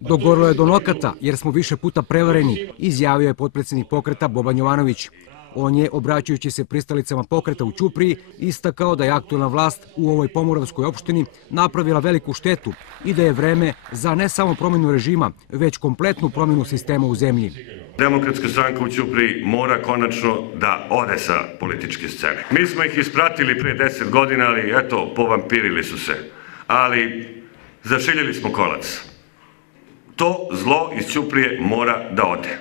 Dogorilo je do nokata jer smo više puta prevareni, izjavio je potpredsjednik pokreta Boban Jovanović. On je, obraćajući se pristalicama pokreta u Ćupriji, istakao da je aktuelna vlast u ovoj pomoravskoj opštini napravila veliku štetu i da je vreme za ne samo promjenu režima, već kompletnu promjenu sistema u zemlji. Demokratska stranka u Ćupriji mora konačno da ode sa političke scene. Mi smo ih ispratili pre 10 godina, ali eto, povampirili su se. Ali zašiljili smo kolac. To zlo iz Ćuprije mora da ode.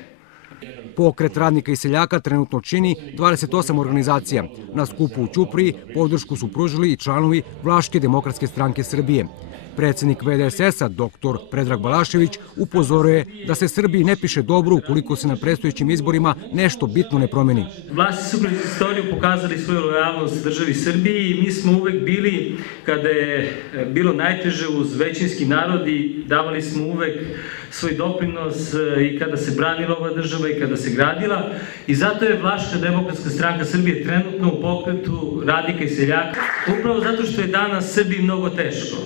Pokret radnika i seljaka trenutno čini 28 organizacija. Na skupu u Ćupriji podršku su pružili i članovi Vlaške demokratske stranke Srbije. Predsjednik VDSS-a, dr. Predrag Balašević, upozoruje da se Srbiji ne piše dobro ukoliko se na predstojećim izborima nešto bitno ne promeni. Vlasti su kroz istoriju pokazali svoju lojalnost državi Srbiji i mi smo uvek bili, kada je bilo najteže uz većinski narod, i davali smo uvek svoj doprinos i kada se branila ova država i kada se gradila. I zato je Vlaška demokratska stranka Srbije trenutno u pokretu radnika i seljaka, upravo zato što je danas Srbiji mnogo teško.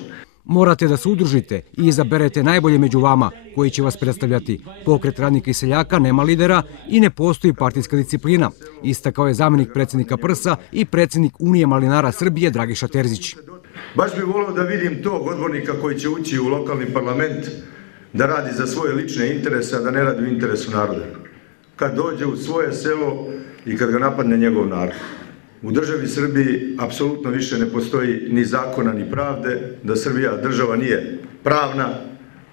Morate da se udružite i izaberete najbolje među vama koji će vas predstavljati. Pokret radnika i seljaka nema lidera i ne postoji partijska disciplina, istakao je zamjenik predsjednika PRS-a i predsjednik Unije malinara Srbije Dragiša Terzić. Baš bih volio da vidim tog odbornika koji će ući u lokalni parlament da radi za svoje lične interese, a da ne radi u interesu naroda. Kad dođe u svoje selo i kad ga napadne njegov narod. U državi Srbiji apsolutno više ne postoji ni zakona ni pravde, da Srbija država nije pravna,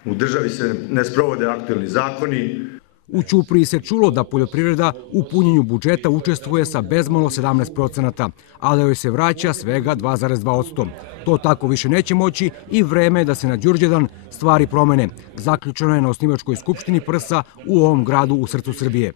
u državi se ne sprovode aktuelni zakoni. U Ćupriji se čulo da poljoprivreda u punjenju budžeta učestvuje sa bezmalo 17%, a da joj se vraća svega 2,2%. To tako više neće moći i vreme je da se na Đurđevdan stvari promene. Zaključeno je na osnivačkoj skupštini PRS-a u ovom gradu u srcu Srbije.